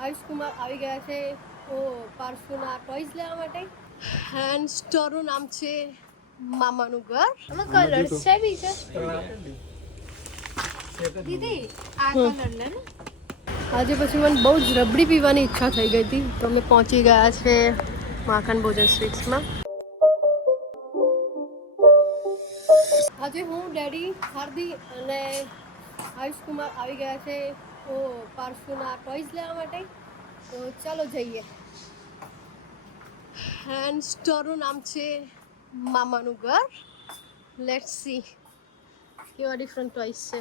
આયુષ કુમાર આવી ગયા છે પાર્સુના ટોયઝ લેવા માટે. હેન્ડ સ્ટોરનું નામ છે મામાનું ઘર. આમાં કલર્સ છે બી છે દીદી, આ કલર લે ને. આજે પછી મને બહુ જ રબડી પીવાની ઈચ્છા થઈ ગઈ હતી તો અમે પહોંચી ગયા છે માખણ ભોજન સ્વીટ્સમાં. આજે હું, ડેડી, હાર્દી અને આયુષ કુમાર આવી ગયા છે પાર્સુના ટોયઝ લેવા માટે. તો ચાલો જઈએ. હેન્ડ સ્ટોરનું નામ છે મામાનું ઘર. લેટ્સ સી કેવા ડિફરન્ટ ટોયઝ છે.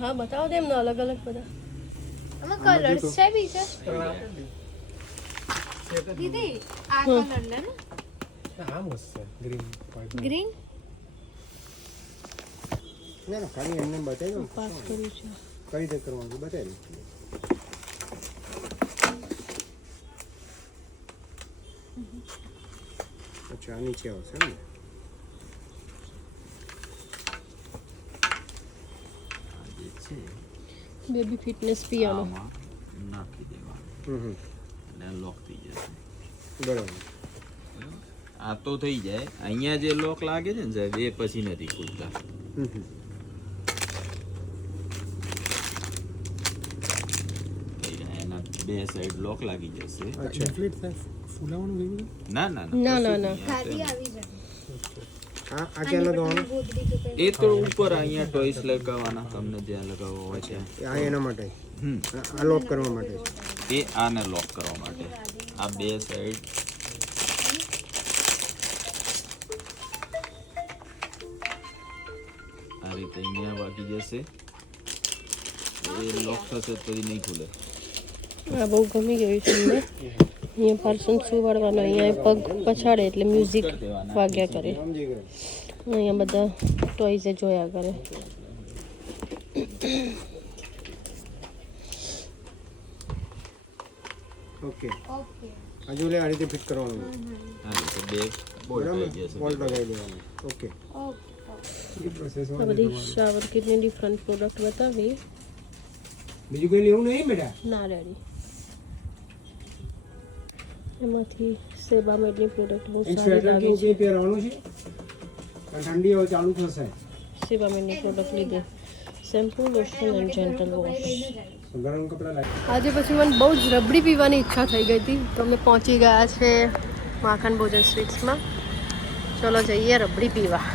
હા બતાવો દે એમને અલગ અલગ બધા. આમાં કલર્સ છે બી છે દીદી, આ કલર લે ને. હા મસ્ત છે ગ્રીન ગ્રીન ના ખાલી એમને બતાવી પાસ કર્યું છે. કઈ રીતે કરવાનું બતાવી. અચ્છા નીચે આવશે ને. બેબી ફિટનેસ પિયાનો નાખી દેવાનું અને લોક થઈ જશે. બરાબર. આ તો થઈ જાય. અહીંયા જે લોક લાગે છે ને સાહેબ એ પછી નથી ખુલતા. એના બે સાઈડ લોક લાગી જશે. અચ્છા ફ્લીટ થાય ફૂલાવાનું વેગળું. ના ના ના ના ના ખાલી આવી જાય. આ ક્યાં લગાવવાનું? એ તો ઉપર અહીંયા ટોયસ લગાવવાના તમને જ્યાં લગાવવા હોય છે. આ એના માટે આ લોક કરવા માટે એ આને લોક કરવા માટે આ બે સાઈડ આ રીતે અહીંયા વાગી જશે. એ લોક થશે તો નહીં ખુલે. આ બહુ ગમી ગયું છે મને. અહીંયા પર્સન સુવાડવાનો, અહીંયા પગ પછાડે એટલે મ્યુઝિક વાગ્યા કરે. સમજી ગયો. અહીંયા બધા ટોયઝે જોયા કરે. ઓકે ઓકે હજુ લે આ રીતે ફિટ કરવાનું. આ રીતે બે બોલ્ટ આવી જશે. બોલ્ટ લગાવી દેવાનું. ઓકે આ બધી શાવર કિટની ડિફરન્ટ પ્રોડક્ટ બતાવી. બીજું કઈ લેવું નહીં બેટા? ના રેડી. એમાંથી સેબામેડની પ્રોડક્ટ બહુ એક સારી સ્વેટર લાગે કેવું છે. કંઈ પહેરવાનું છે ઠંડી હવે ચાલુ થશે. સેબામેડની પ્રોડક્ટ લીધી. Shampoo, lotion and gentle wash. ગરમ કપડા લાગે. આજે પછી મને બહુ જ રબડી પીવાની ઈચ્છા થઈ ગઈ હતી તો અમે પહોંચી ગયા છે માખણ ભોજન સ્વીટ્સમાં. ચલો જઈએ રબડી પીવા.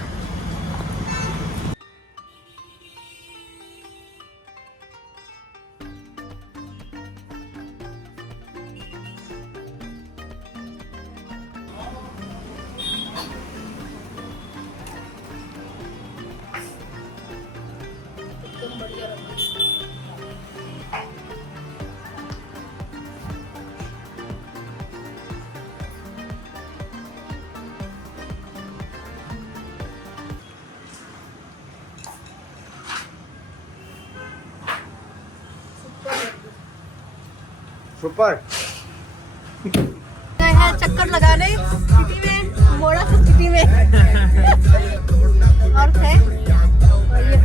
સુપર. चक्कर लगाने सिटी में, मोड़ा सा सिटी में और थे और ये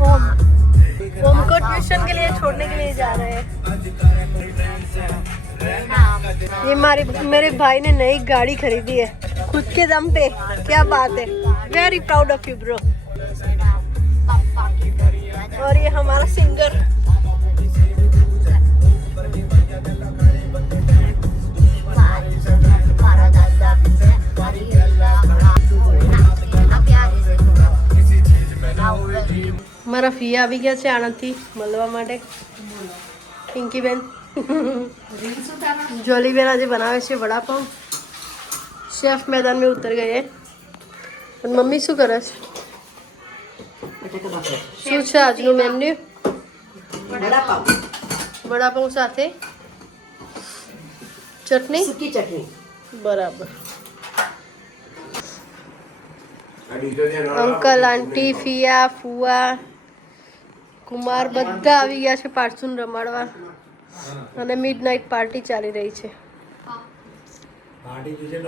ओम को ट्यूशन के लिए छोड़ने के लिए जा रहे हैं. ये मेरे भाई ने नई गाड़ी खरीदी है खुद के दम पे. क्या बात है. Very proud of you bro. और ये हमारा सिंगर મારા ફિયા આવી ગયા છે આણંદથી મળવા માટે. પિંકીબેન, જોલીબેન આજે બનાવે છે વડાપાઉં. શેફ मैदान में उतर गए. પણ મમ્મી શું કરે છે? શું છે આજનું મેન્યુ? વડાપાઉં સાથે ચટણી, સૂકી ચટણી. બરાબર. અંકલ, આંટી, ફિયા, ફુવા, કુમાર બધા આવી ગયા છે પાર્સુન રમાડવા અને મિડનાઇટ પાર્ટી ચાલી રહી છે. વિડિયો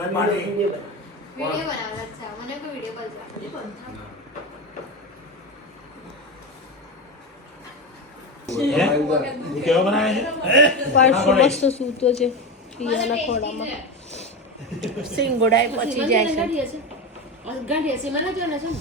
બનાવવાનો છે મને કોઈ વિડિયો કોલ કેવો બનાવે છે પારસુ મસ્ત સૂતો છે પિયાના ખોડામાં સિંગોડાય પછી જાય છે ગાંઠિયા છે મને જો ને છે ને